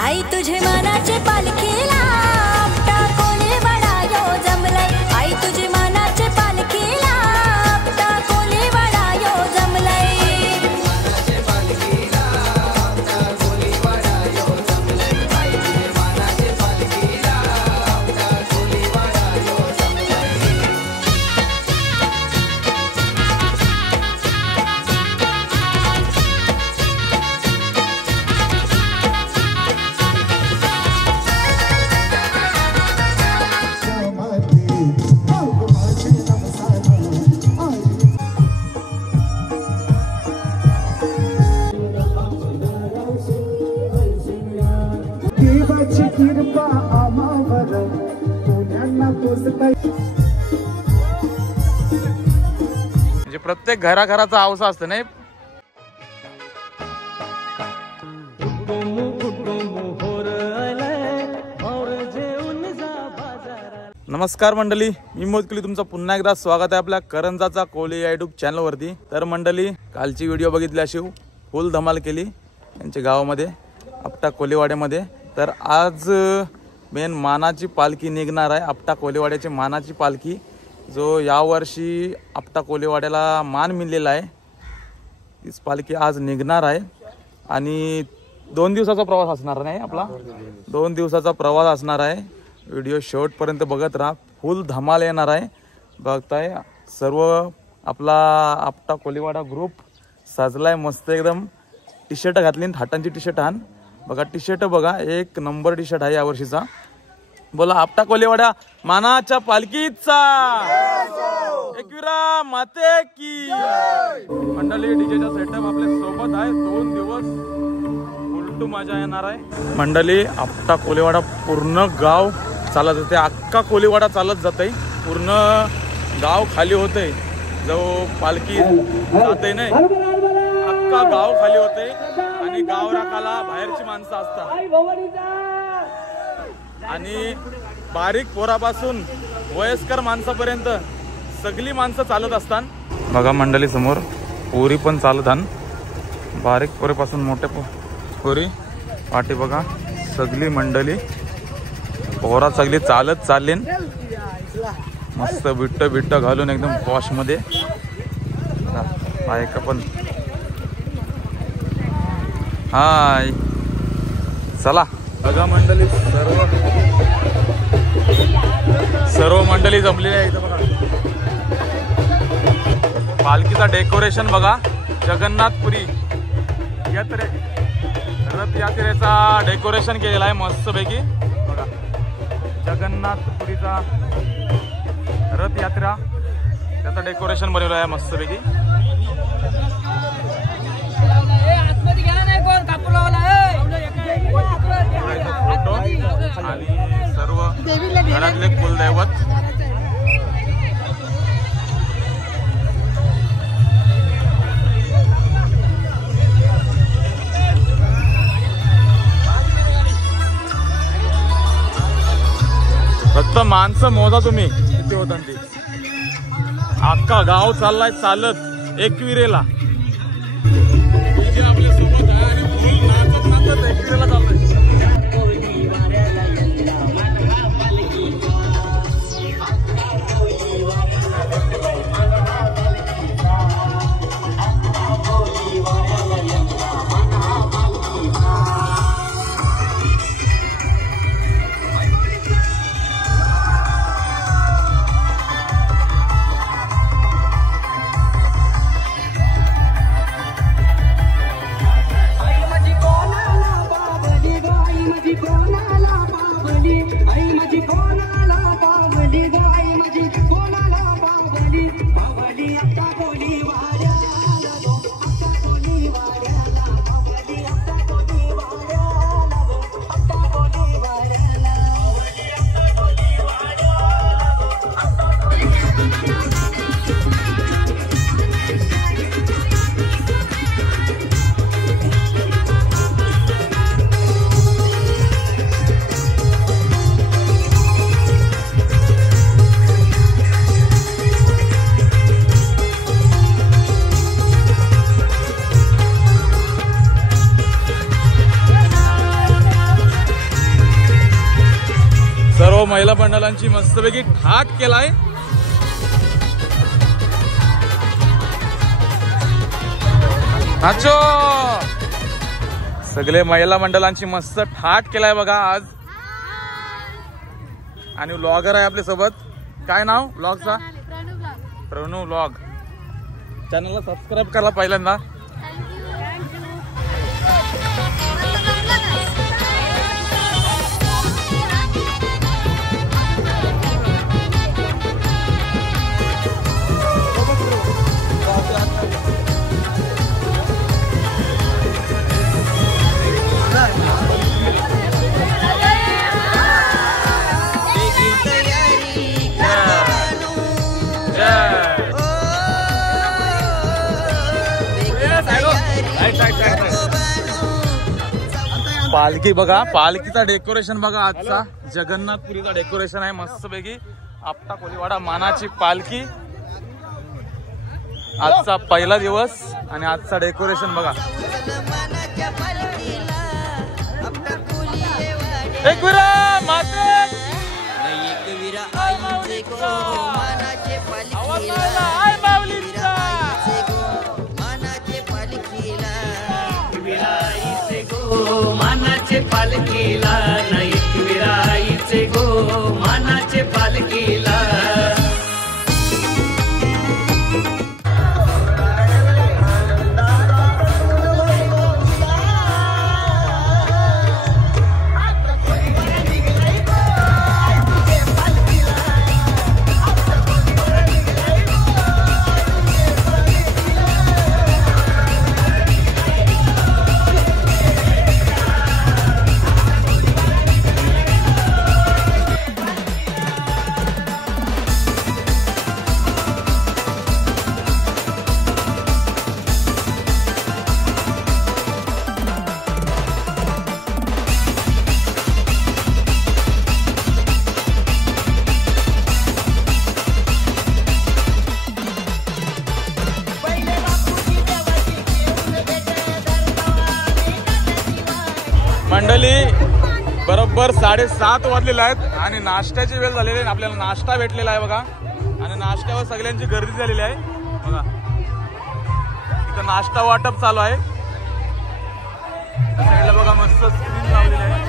आई तुझे मानाचे पालखीला आपटा कोलीवाडा यो जमलय आई तुझे मानाचे पालखीला आपटा कोलीवाडा यो जमलय मानाचे पालखीला आपटा कोलीवाडा यो जमलय आई तुझे मानाचे पालखीला आपटा कोलीवाडा यो जमलय म्हणजे प्रत्येक घराघराचा हौसा असतं नाही. नमस्कार मंडळी, मी मोदकली तुमचं पुन्हा एकदा स्वागत आहे आपल्या करंजाचा कोली यूट्यूब चॅनलवरती. तर मंडळी, कालची व्हिडिओ बघितली अशी फुल धमाल केली यांच्या गावामध्ये आपटा कोलीवाड्यामध्ये. तर आज मेन मानाची पालखी निघणार आहे. आपटा कोलीवाड्याची मानाची पालखी जो यावर्षी आपटा कोलीवाड्याला मान मिळलेला आहे, तीच पालखी आज निघणार आहे. आणि 2 दिवसाचा प्रवास असणार नाही आपला, 2 दिवसाचा प्रवास असणार आहे. व्हिडिओ शेवटपर्यंत बघत राहा, फुल धमाल येणार आहे. बघताय सर्व आपला आपटा कोलीवाडा ग्रुप सजलाय मस्त एकदम. टी शर्ट घातली, हातांची टी शर्ट आण बघा, टी शर्ट बघा, 1 नंबर टी शर्ट आहे यावर्षीचा. बोला आपटा कोलीवाडा मानाच्या पालखीचा एकविरा माते की. मंडळी, डीजेचा सेटअप आपल्या सोबत आहे. 2 दिवस उलटू मजा येणार आहे. मंडळी, आपटा कोलीवाडा पूर्ण गाव चालत जाते, अख्खा कोलीवाडा चालत जाते, पूर्ण गाव खाली होते. जो पालखी जाते नाही, अख्खा गाव खाली होते. आणि गाव राखाला बाहेरची माणसं असतात आणि बारीक पोरापासून वयस्कर माणसापर्यंत सगळी माणसं चालत असतात. बघा मंडळी, समोर पोरी पण चालत आण, बारीक पोरीपासून मोठे पोरी पाठी बघा, सगळी मंडळी पोरा सगळी चालत चालली मस्त बिट्ट घालून एकदम पॉश मध्ये. बायका पण हाय, चला बघा मंडळी, सर्व मंडळी जमलेली आहे इथं बघा. पालखीचा डेकोरेशन बघा, जगन्नाथपुरी रथ यात्रेचा डेकोरेशन केलेला आहे मस्तपैकी बघा. जगन्नाथपुरीचा रथ यात्रा, त्याचं डेकोरेशन बनवलं आहे मस्तपैकी. फोटो आणि सर्व घरातले कुलदैवत. फक्त माणसं मोजा तुम्ही किती होता ते. अख्खा गाव चाललाय चालत एकविरेला. आपल्या सोबत आहे आणि फुल नाचत एकविरेला चाललाय. हो महिला मंडळांची मस्तपैकी थाट केलाय. नाचो. सगळे महिला मंडळांची मस्त थाट केलाय बघा आज. आणि व्लॉगर आहे आपल्या सोबत. काय नाव व्लॉगचा? प्रणू व्लॉग. चॅनलला सबस्क्राईब करा पहिल्यांदा. पालखी बघा, पालखीचा डेकोरेशन बघा. आजचा जगन्नाथपुरीचा डेकोरेशन आहे मस्तपैकी. आपटा कोलीवाडा मानाची पालखी. आजचा पहिला दिवस आणि आजचा डेकोरेशन बघा. एकविरा माते मानाचे पालखीला नाईक विराईचे गो मानाचे पालखीला. मंडळी बरोबर 7:30 वाजलेले आहेत आणि नाश्त्याची वेळ झालेली आहे. आपल्याला नाश्ता भेटलेला आहे बघा. आणि नाश्त्यावर सगळ्यांची गर्दी झालेली आहे बघा. इथं नाश्ता वाटप चालू आहे. साईडला बघा मस्त स्क्रीन लावलेली आहे.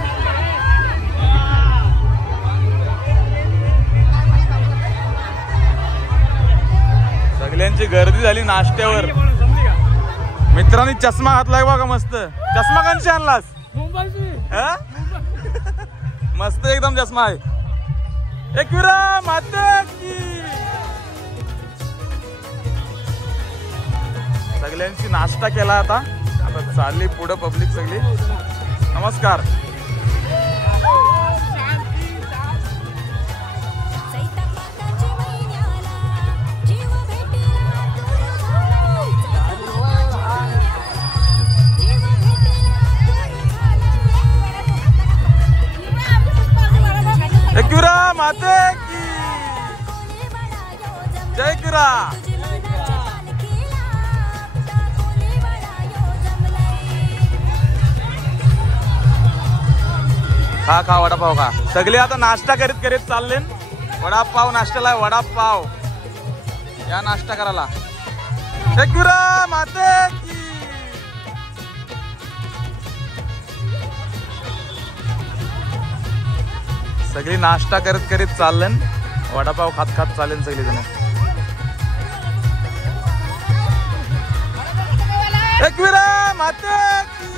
सगळ्यांची गर्दी झाली नाश्त्यावर. मित्रांनी चष्मा घातलाय बघा मस्त. चष्मा कांची आणलास? मस्त एकदम चष्मा आहे. एकविरा माते की. सगळ्यांची नाश्ता केला. आता चालली पुढे पब्लिक सगळी. नमस्कार. एकविरा माते की जय. किरा खा खा वडापाव खा. सगळे आता नाश्ता करीत करीत चालले. वडापाव नाश्त्याला आहे. वडापाव या नाश्ता करायला. एकविरा माते की. सगळी नाश्ता करत करीत चाललेन. वडापाव खात खात चालेल सगळी जण. एकविरा माते की.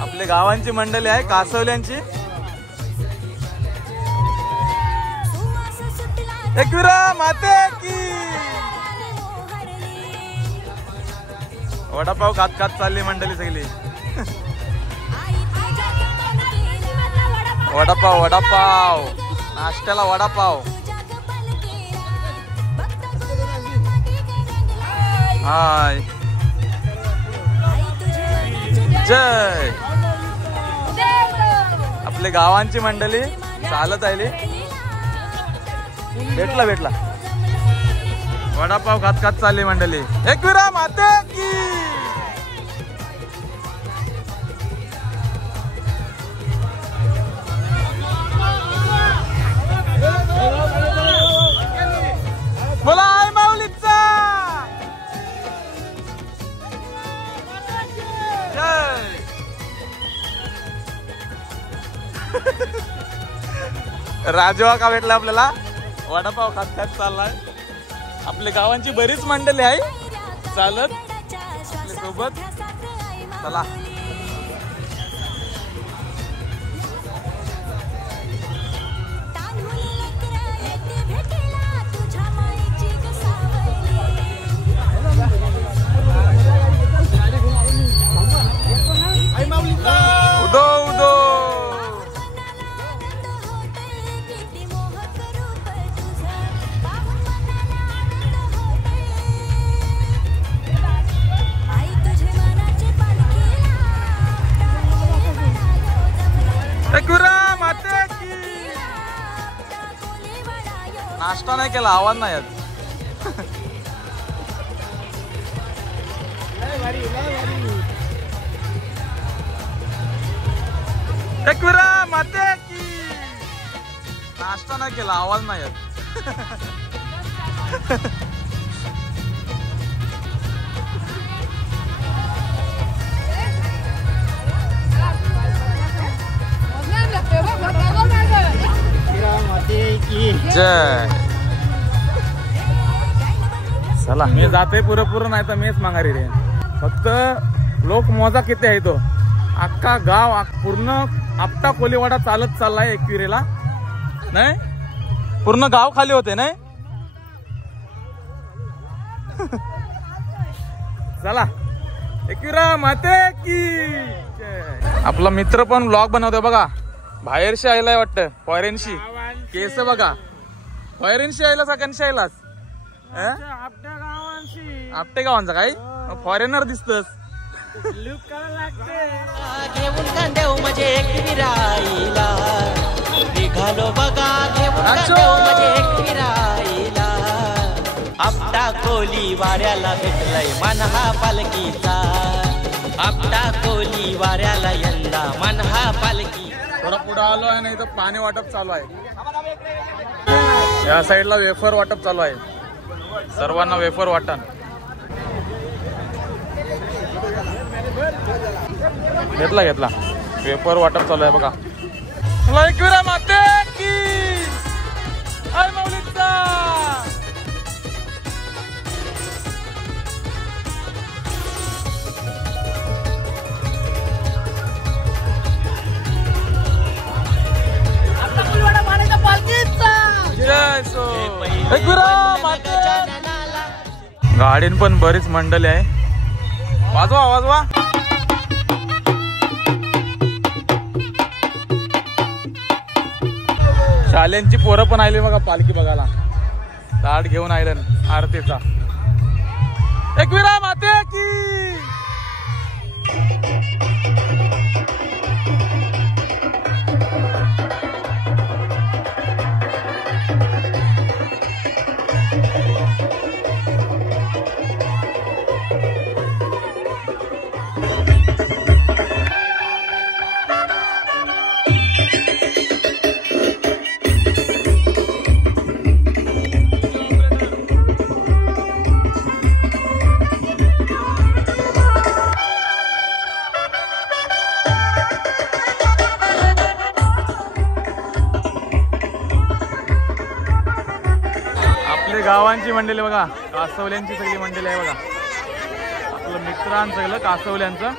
आपले गावांची मंडळी आहे कासवल्यांची. एकविरा माते की. वडापाव खात खात चालली मंडळी सगळी. वडापाव वडापाव नाश्त्याला वडापाव. हाय जय. आपले गावांची मंडळी चालत आली. भेटला भेटला. वडापाव खात खात चालली मंडळी. एकविरा माते की. राजवा का भेटला आपल्याला वडापाव खात खात चाललाय. आपल्या गावांची बरीच मंडळी आहे चालत आपल्या सोबत. चला उदो उदो. नाश्ता नाही केला आवाज नाही येत. माते की नाश्ता नाही केला आवाज नाही येत. जय. चला मी जाते पुरेपूर नाही तर मीच माघारी रे. फक्त लोक मोजा किती आहे तो अख्खा गाव पूर्ण आपटा कोलीवाडा चालत चाललाय एकविरेला. नाही पूर्ण गाव खाली होते नाही. चला एकविरा माते की. आपला मित्र पण ब्लॉग बनवतोय बघा. बाहेरशी आयलाय वाटतं फॉरेनशी. केस बघा फॉरेनशी आयला सगळ्यांशी आयलाच. आपटे गावांचा काय फॉरेनर दिसतस. घेऊन कांदेव म्हणजे एकविराईला निघालो बघा. घेऊन कांदेव म्हणजे एकविराईला आपटा कोली वाऱ्याला भेटलाय मन हा पालखीचा. आपटा कोली वाऱ्याला यंदा मन हा पालखी. थोडा पुढे आलो आहे. नाही तर पाणी वाटप चालू आहे. या साईडला वेफर वाटप चालू आहे. सर्वांना वेफर वाटण. घेतला घेतला वेफर वाटप चालू आहे बघा. एकविरा माते की आय माऊलीचा. गाडीन पण बरीच मंडळी आहे. वाजवा वाजवा. शाळेंची पोरं पण आली बघा पालखी बघायला. ताट घेऊन आले आरतीचा. एकविरा माते की. गावांची मंडळी बघा. कासवल्यांची सगळी मंडळी आहे बघा. आपलं मित्रांचं सगळं कासवल्यांचं.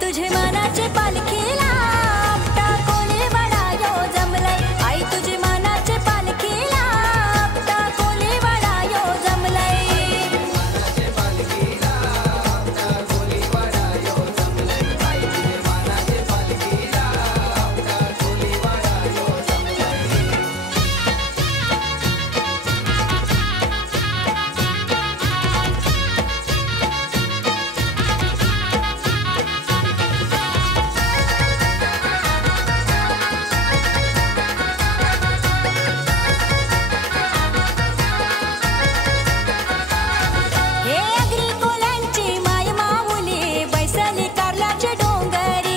तुझे मानाचे पालखीला आपटा कोणी वडा यो जमलाय आई तुझे मानाचे पालखीला आपटा कोणी वडा यो जमलाय हे अग्री कोल्यांची माय माऊली बैसली कारल्याचे डोंगरी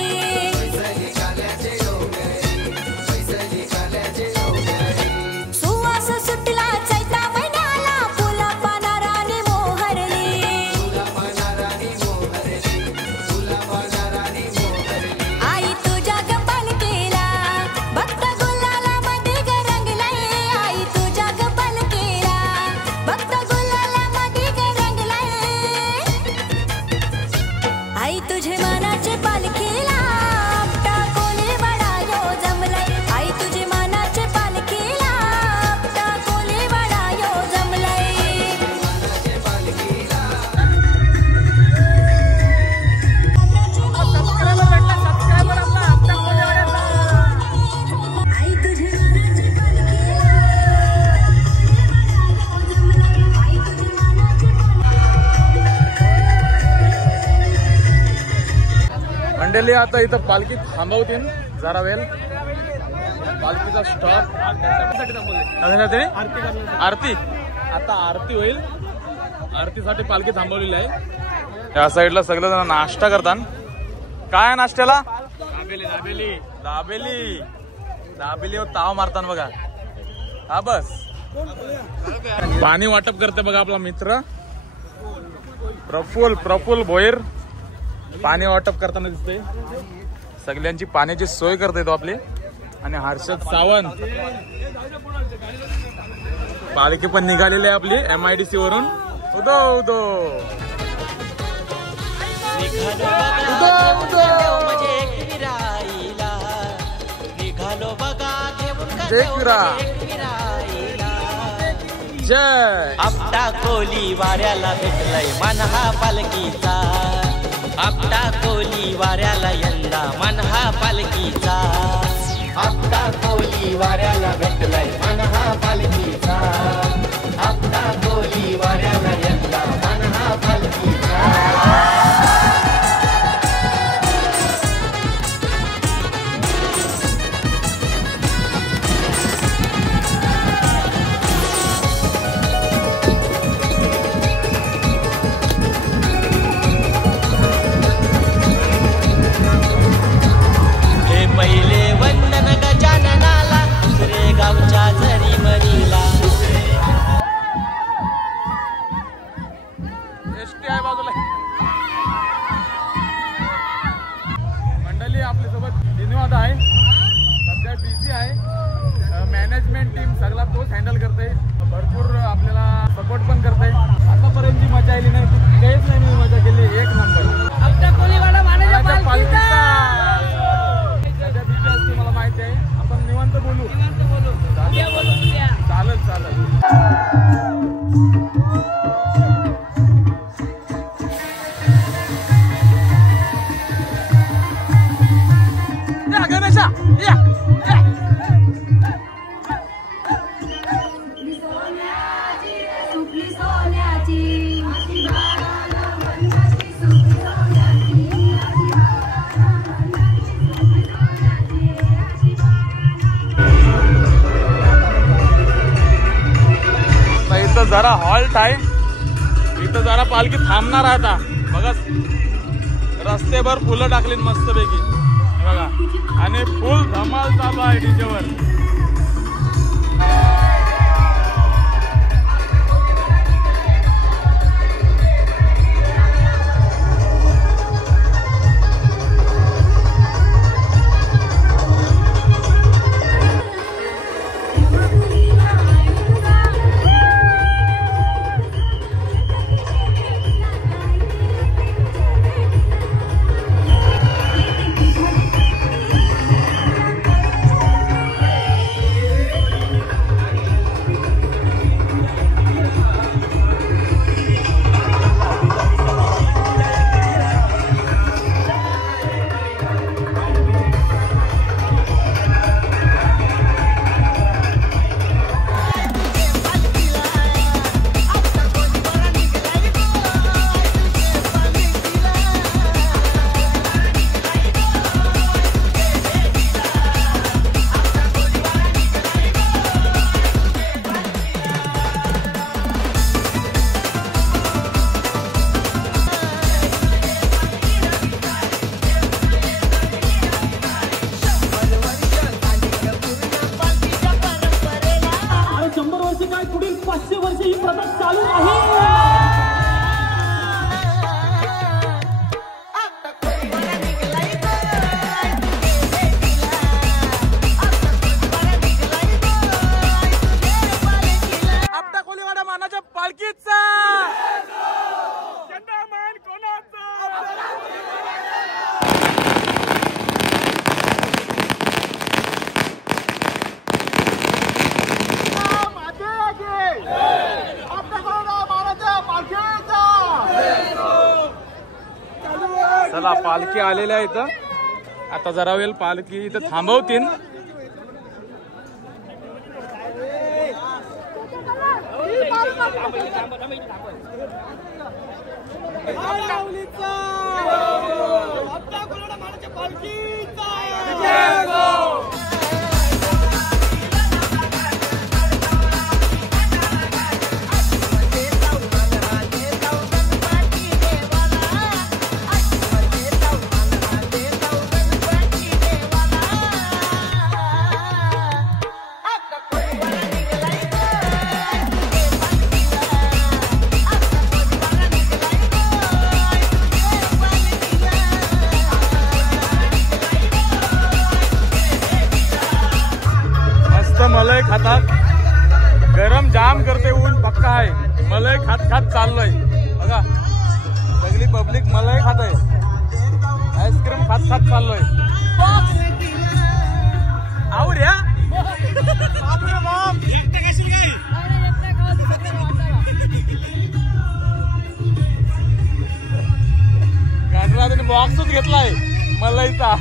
सुवास सुटला चैता महिन्याला फुला पानाराने मोहरली आई तुझ्या गप्पल केला भक्त गुलाला मध्ये गरंगलाय आई तुझ्या गप्पल केला भक्त गुलाला मध्ये गरंगलाय आई तुझे मानाचे पालखीला आपटा कोणी वडा यो जमलाय आई तुझे मानाचे पालखीला आपटा कोणी वडा यो जमलाय आई तुझे मानाचे मंडळी आता इथं पालखी थांबवतील जरा वेळ पालखीचा स्टॉप आरती आता आरती होईल आरतीसाठी पालखी थांबवलेली आहे त्या साईडला सगळे जण नाश्ता करतात काय आहे नाश्त्याला दाबेली दाबेली दाबेलीवर ताव मारतात बघा हा बस पाणी वाटप करते बघा आपला मित्र प्रफुल्ल भोईर पाणी वाटप करताना दिसतंय सगळ्यांची पाण्याची सोय करता येतो आपली आणि हर्षद सावंत पालखी पण निघालेली आहे आपली MIDC वरून उदो उदो निघालो बघा जय आपटा कोली वाऱ्याला भेटलाय मन हा पालखीचा आपटा कोली वाऱ्याला यंदा मन हा पालखीचा आपटा कोली वाऱ्याला भेटलाय मन हा पालखीचा आपटा कोली वाऱ्याला यंदा मन हा पालखीचा पहिले वंदन गजाननाला दुसरे गावच्या झरी मरीला एसटी आहे बाजूला मंडळी आपल्या सोबत धन्यवाद आहे सध्या बिझी आहे मॅनेजमेंट टीम सगळा तोच हँडल करते भरपूर आपल्याला सपोर्ट पण करते आतापर्यंत जी मजा आली नाही ती काहीच नाही मी मजा केली एक नंबर आपल्या कोलीवाडा मला माहिती आहे आपण निवांत बोलू चालेल चालेल या गणेशा या जरा हॉल्ट आहे इथं जरा पालखी थांबणार आहे आता बघा रस्त्यावर फुलं टाकली मस्तपैकी बघा आणि फुल धमाल चालू आहे डीजेवर चला पालखी आलेल्या आहे इथं. आता जरा वेळ पालखी इथं थांबवतील. मलाई खातात. गरम जाम करते ऊन पक्का आहे. मलाई खात खात चाललोय बघा. सगळी पब्लिक मलाई खात आहे. आईस्क्रीम खात खात चाललोय. आवड्या गाडीला बॉक्सच घेतलाय मलाईचा.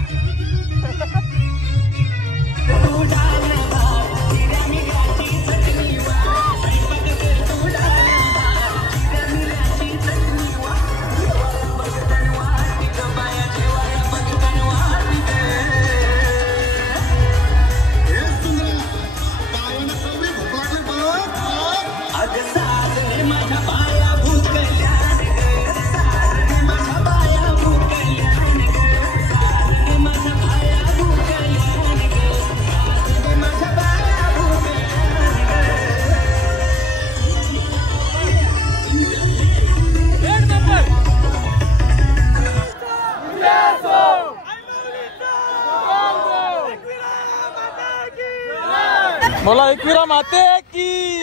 मला एकविरा माते की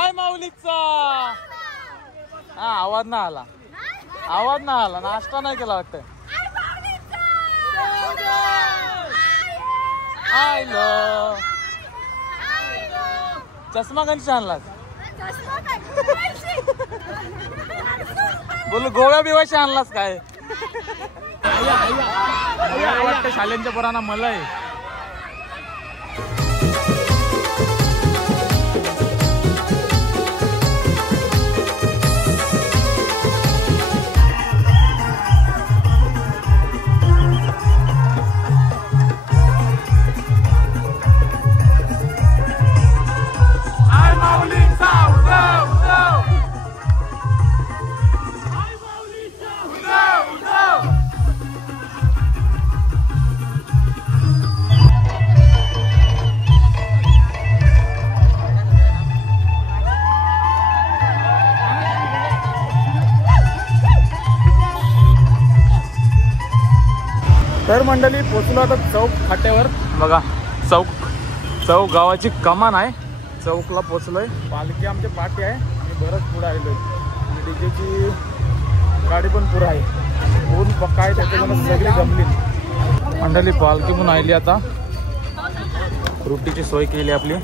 आय माऊलीचा. हा आवाज ना आला. आवाज ना आला. नाश्ता नाही केला वाटतं. आयलो चष्मा कधी आणलास? बोल गोव्या बिवाशी आणलास काय? वाटतं शालेंच्या पोरांना मला आहे. तर मंडळी पोचलो आता चौक फाट्यावर. बघा चौक गावाची कमान आहे. चौकला पोचलोय. पालखी आमच्या पाठी आहे आणि बरंच पुढे आलेलोय. आणि डीजेची गाडी पण पुढे आहे. ऊन पक्का आहे त्याच्यामुळे सगळी जमली. मंडळी पालखी पण आली. आता रोटीची सोय केली आपली.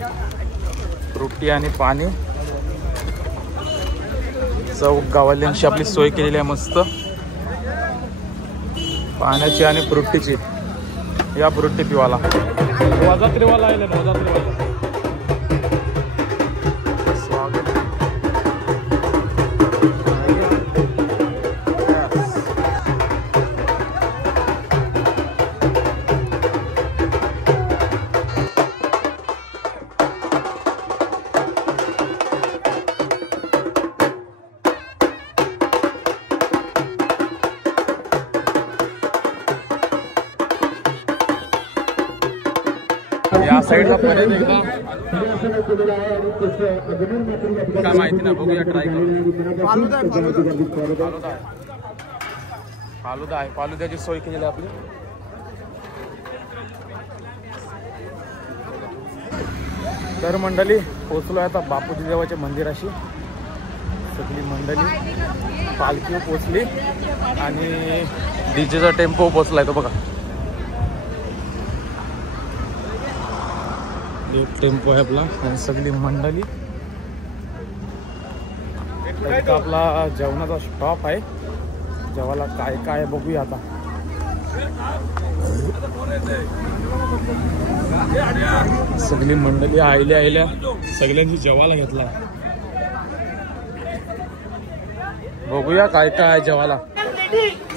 रोटी आणि पाणी. चौक गावाल्यांची आपली सोय केलेली आहे मस्त पाण्याची आणि फ्रुटीची. या फ्रुटी पिवाला वजात्रीवाला आहे. वजात्रीवाला स्वागत. या साईडला परत एकदा काय माहिती ना बघूया. ट्राय करू. फालुदा आहे. फालुद्याची सोय केलेली आपली. तर मंडळी पोचलोय आता बापूजी देवाच्या मंदिराशी. सगळी मंडळी पालखी पोचली आणि डीजेचा टेम्पो पोचलाय तो बघा. एक टेम्पो आहे आपला आणि सगळी मंडळी. आपला जेवणाचा स्टॉप आहे. जेवायला काय काय बघूया आता. सगळी मंडळी आयल्या सगळ्यांची जेवायला घेतला. बघूया काय काय आहे जेवायला.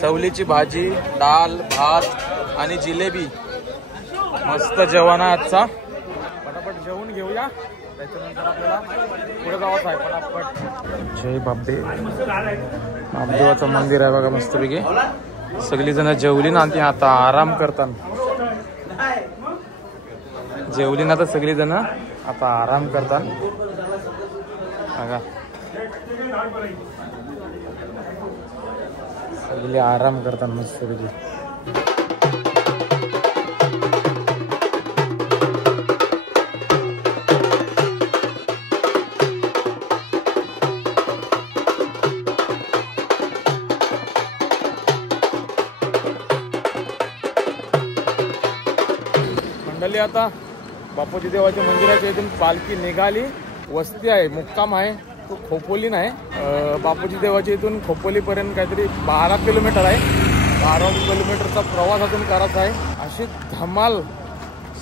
चवलीची भाजी, डाळ, भात आणि जिलेबी. मस्त जेवण आहे आजचा. पटापट जेवून घेऊया, त्याच्यानंतर आपल्याला पुढे जावंच आहे पटापट. जय बापदे. बापदेवाचं मंदिर आहे बघा मस्तपैकी. सगळी जण जेवली ना ती आता आराम करतात. जेवली ना तर सगळी जण आता आराम करतात बघा. सगळे आराम करतात मस्तपैकी. मंडळी आता बापूजी देवाच्या मंदिराच्या इथून पालखी निघाली. वस्ती आहे, मुक्काम आहे तो खोपोली नाही. बापूजी देवाच्या इथून खोपोलीपर्यंत काहीतरी 12 किलोमीटर आहे. 12 किलोमीटरचा प्रवास अजून करायचा आहे. अशी धमाल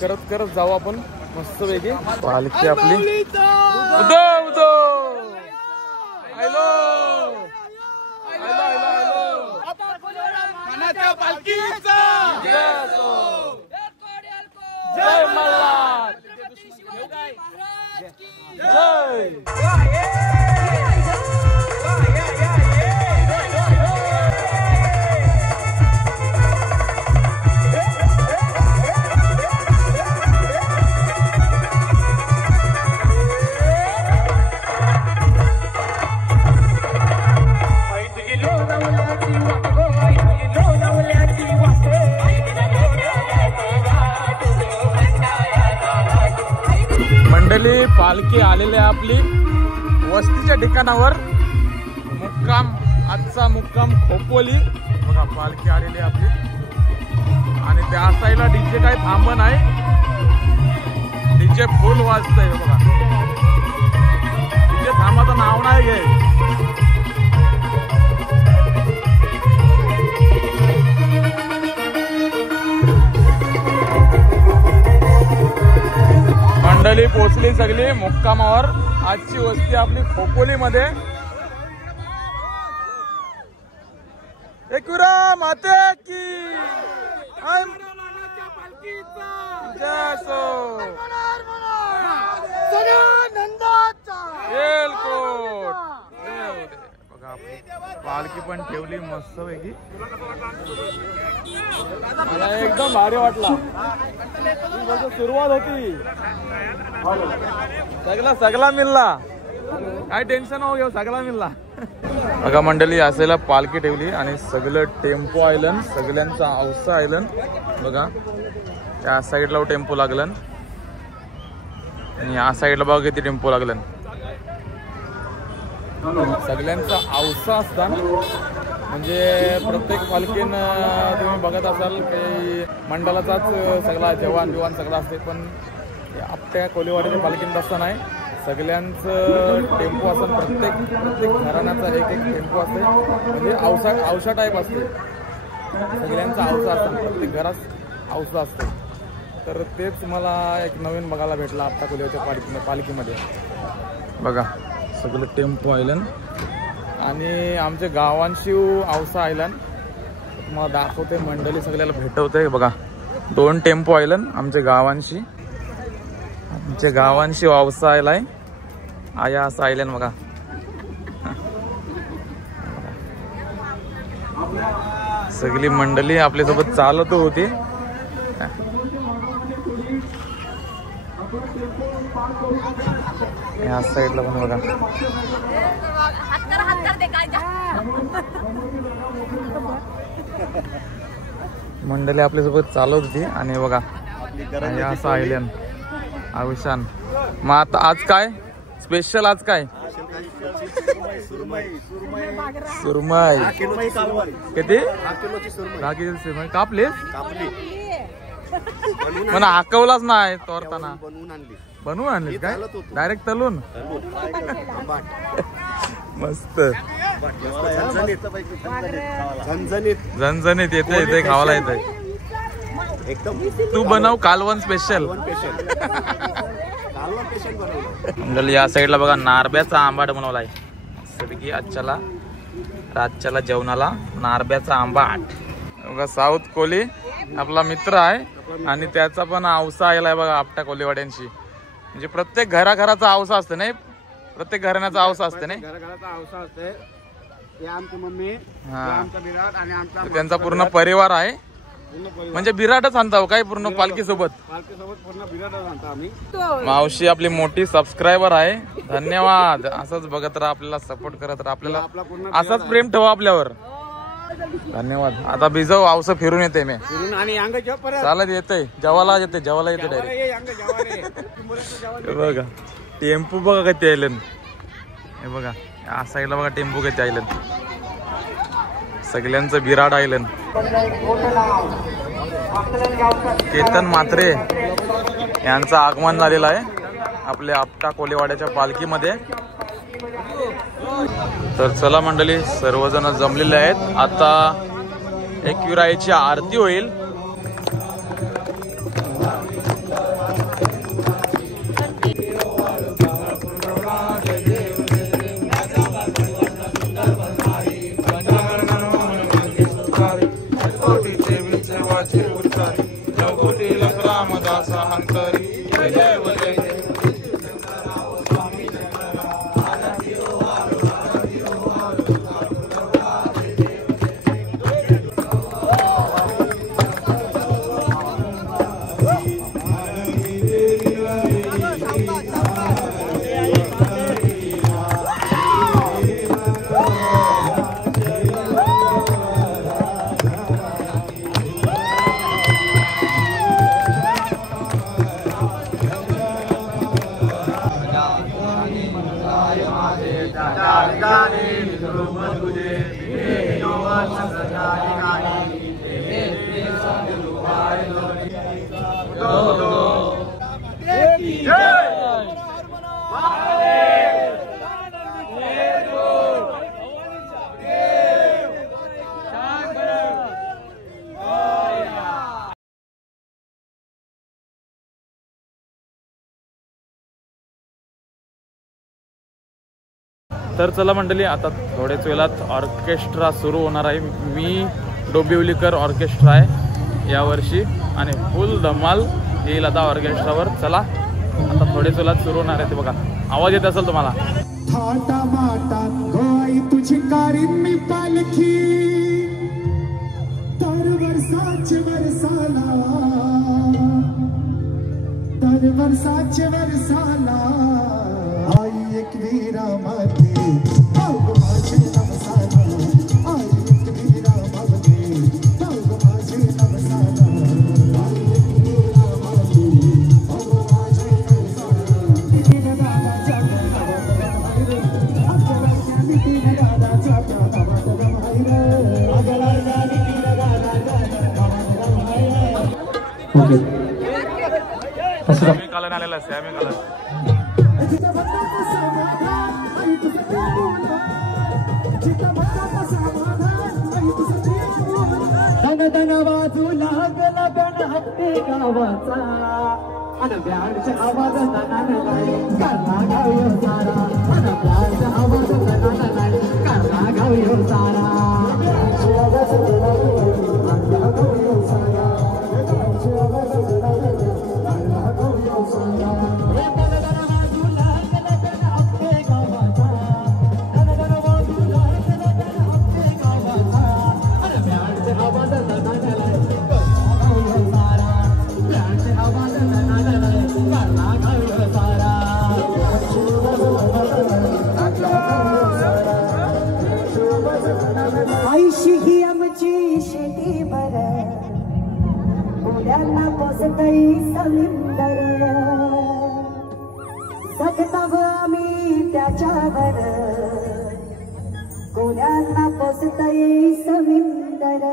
करत करत जाऊ आपण मस्तपैकी. पालखी आपली उदो उदो हॅलो जय मल्हार जय. मंडळी पालखी आलेली आहे आपली वस्तीच्या ठिकाणावर. मुक्काम, आजचा मुक्काम खोपोली बघा. पालखी आलेली आहे आपली आणि त्या साईडला डीजे काय थांबण आहे. डीजे फुल वाजतंय बघा. डीजे थांबाचं नाव नाही घे. मंडळी पोचली सगळी मुक्कामावर. आजची वस्ती आपली खोपोलीमध्ये. एकविरा माते की पालखी पण ठेवली मस्त पैकी. मला एकदम भारी वाटला. सुरुवात होती सगळा मिळला. काय टेन्शन हो घेऊ, सगळा मिळला बघा. मंडळी असायला पालखी ठेवली आणि सगळं टेम्पो आयलन, सगळ्यांचा औसा आयलन बघा. त्या साईडला टेम्पो लागलन आणि या साईडला बघा किती टेम्पो लागलन. सगळ्यांचा औसा असता म्हणजे प्रत्येक पालखीन तुम्ही बघत असाल की मंडळाचाच सगळा जेवण बिवान सगळं असते. पण आपल्या कोलीवाडीच्या पालखीत असतं नाही. सगळ्यांचं टेम्पो असतं. प्रत्येक घराण्याचा एक टेम्पो असते. म्हणजे औसा टाईप असते. सगळ्यांचा औसा असतं. प्रत्येक घरात औसा असते. तर तेच मला एक नवीन बघायला भेटला आपल्या कोलीवाडीच्या पालखीमध्ये बघा. सगळं टेम्पो आयलन आणि आमचे गावांशिव औसा आयलन तुम्हाला दाखवते. मंडळी सगळ्याला भेटवते बघा. 2 टेम्पो आयलन आमचे गावांशी. आमचे गावांशी औसा आयलाय आया असं आयलन बघा. सगळी मंडळी आपल्यासोबत चालत होती. या साईडला पण बघा. मंडळी आपल्यासोबत चालत होती आणि बघा असं आयलन आयुष्यान. मग आता आज काय स्पेशल? आज काय सुरमई किती? 10 किलो सुरमई कापली. मला हाकवलाच नाही तोरताना. बनवून आणली काय डायरेक्ट तलून. मस्त झणझणीत येते येते खावायला येते. एकदम तू बनव कालवण स्पेशल. मंडळी या साईडला बघा नारब्याचा आंबाट बनवलाय. सगळी आजच्याला रातच्याला जेवणाला नारब्याचा आंबाट. बघा साऊथ कोली आपला मित्र आहे आणि त्याचा पण आवसा आलाय बघा आपटा कोलीवाड्यांशी. म्हणजे प्रत्येक घराघराचा आवसा असते नाही, प्रत्येक घराण्याचा आवसा असते नाही. घराघराचा आवसा असते. हे आमची मम्मी, आमचा विराट आणि आमचा त्यांचा पूर्ण परिवार आहे. म्हणजे बिराटच आणता काय पूर्ण पालखी सोबत पूर्ण विराटच आणतो आम्ही. मावशी आपली मोठी सबस्क्रायबर आहे. धन्यवाद. असंच बघत राहा, आपल्याला सपोर्ट करत राहा, आपल्याला असंच प्रेम ठेवा आपल्यावर. धन्यवाद. आता भिजव आवसं फिरून येते मी आणि चालत येते जेवायला येते डायरेक्ट. बघा टेम्पो बघा किती आयलन. हे बघा या साईडला बघा टेम्पो किती आयलन. सगळ्यांचं बिराड आयलन. केतन म्हात्रे यांचं आगमन झालेलं आहे आपल्या आपटा कोलीवाड्याच्या पालखीमध्ये. तर चला मंडळी सर्वजण जमलेले आहेत. आता एकविराईची आरती होईल. तर चला मंडळी आता थोड्याच वेळात ऑर्केस्ट्रा सुरू होणार आहे. मी डोंबिवलीकर ऑर्केस्ट्रा आहे यावर्षी आणि फुल धमाल येईल आता ऑर्केस्ट्रावर. चला आता थोड्याच वेळात सुरू होणार आहे. ते बघा आवाज येत असेल तुम्हाला. थाटा माटा गोई तुझी कारीन मी पालखी दर वर्षाचे वर्षाला आई एक वीरामध्ये माझे नवसाला आई एक वीरामध्ये माझे नवसाला आई एक वीरामध्ये माझे सॅमी कालन आलेला सॅमी कालन. धन वाजू लागला बॅन हत्ती गावाचा अन बॅनच्या आवाज धनानं नाही करला गाव सारा अन बॅनच्या आवाज धनानं नाही करला गाव सारा. आईशी ही आमची शेती बर उड्यांना पोसतई समिंदर सकताव आम्ही त्याच्यावर कोड्यांना पोसतई समिंदर.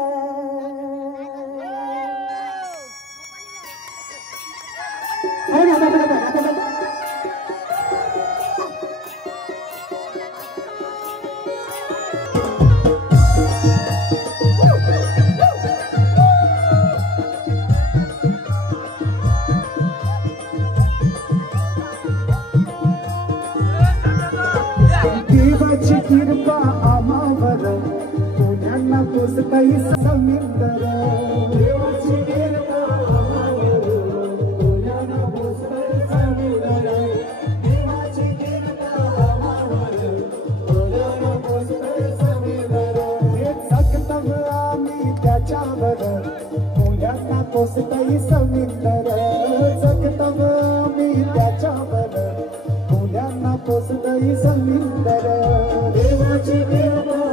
पोचतई समुंदर देवाची गिरता तुझ्यानं पोचतई समुंदर देवाची गिरता तुझ्यानं पोचतई समुंदर हे सकतम आम्ही त्याच्यावर तुझ्यानं पोचतई समुंदर सकतम आम्ही त्याच्यावर तुझ्यानं पोचतई समुंदर देवाची गिरता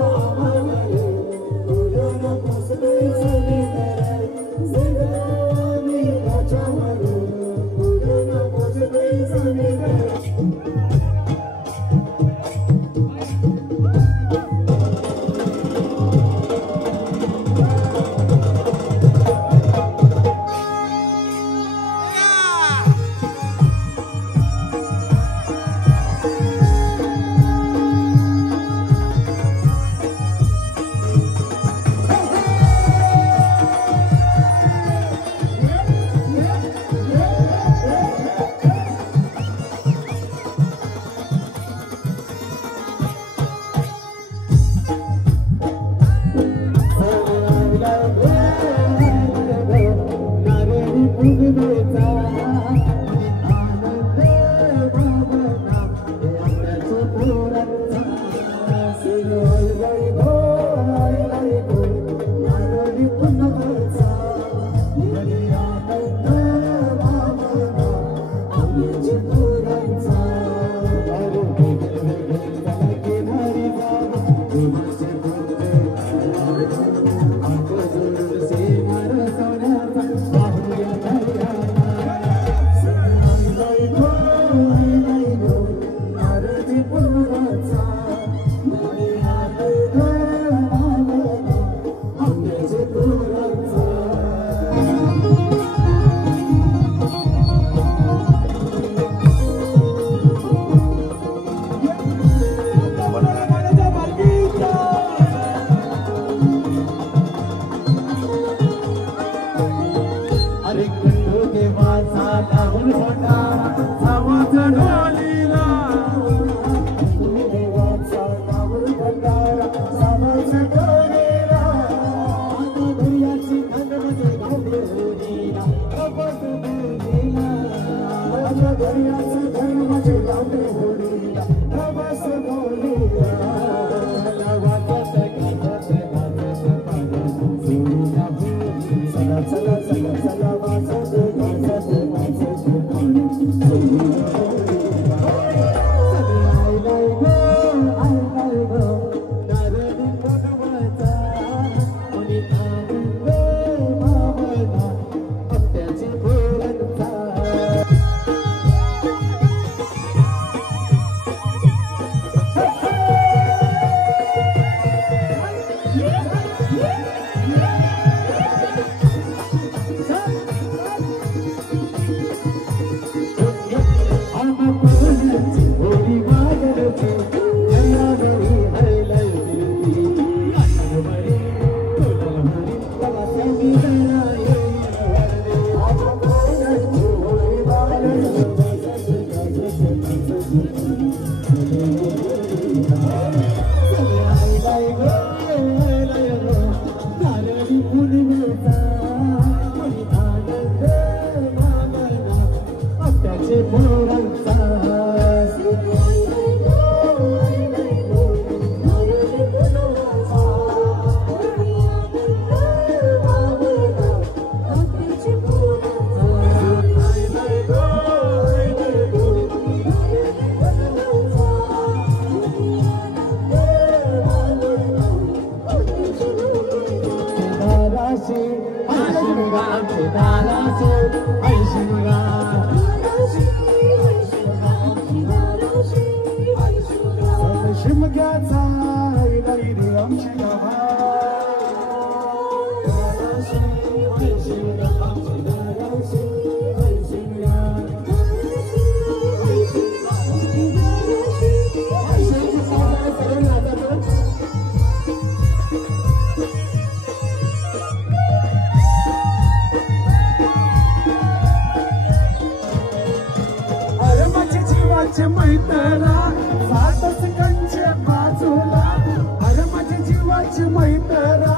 मैत्रा सातच कंचे बाजूला अरे माझ्या जीवाची मैत्रा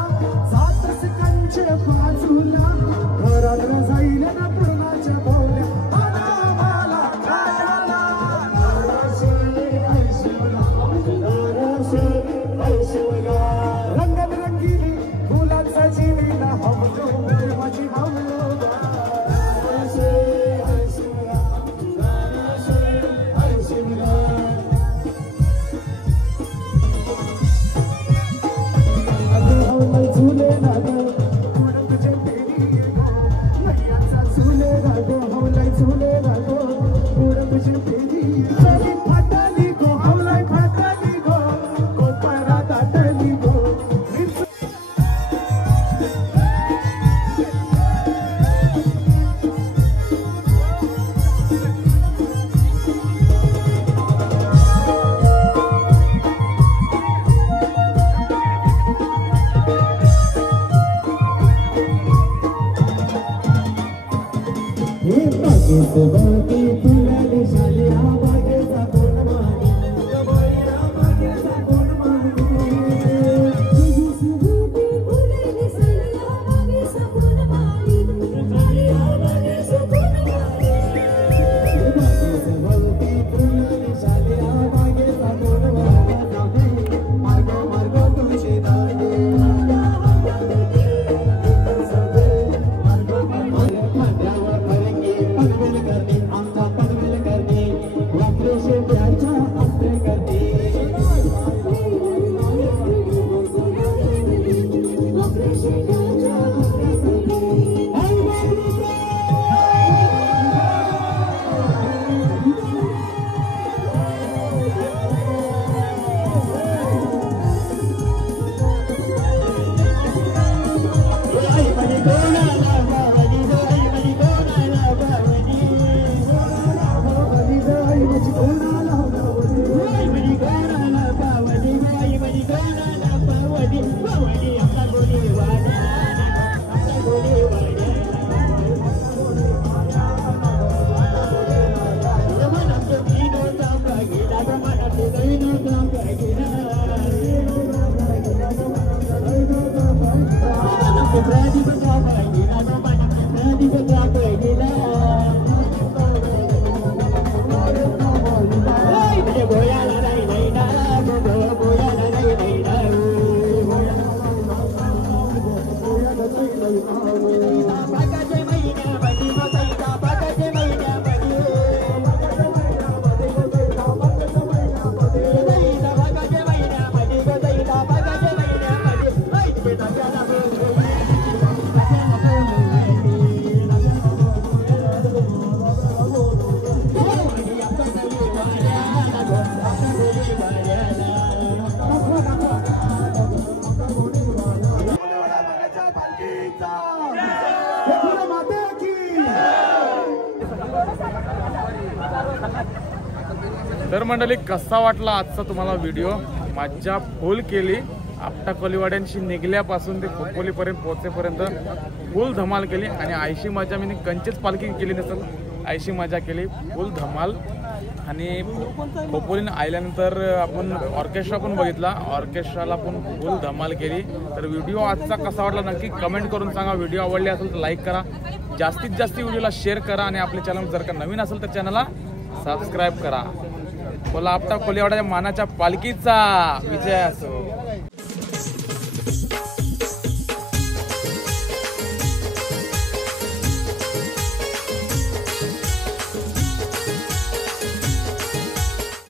तर मंडळी कसा वाटला आजचा तुम्हाला व्हिडिओ? मज्जा फुल केली. आपटा कोलीवाड्यांशी निघल्यापासून ते खोपोलीपर्यंत पोहोचेपर्यंत फुल धमाल केली. आणि आयशी मजा मी कंचेच पालखी केली नसेल, आयशी मजा केली फुल धमाल. आणि खोपोलीने आल्यानंतर आपण ऑर्केस्ट्रा पण बघितला, ऑर्केस्ट्राला पण फुल धमाल केली. तर व्हिडिओ आजचा कसा वाटला नक्की कमेंट करून सांगा. व्हिडिओ आवडले असेल तर लाईक करा, जास्तीत जास्त व्हिडिओला शेअर करा. आणि आपल्या चॅनल जर का नवीन असेल तर चॅनलला सबस्क्राईब करा. बोला आपटा कोलीवाड्याच्या मानाच्या पालखीचा विजय असो.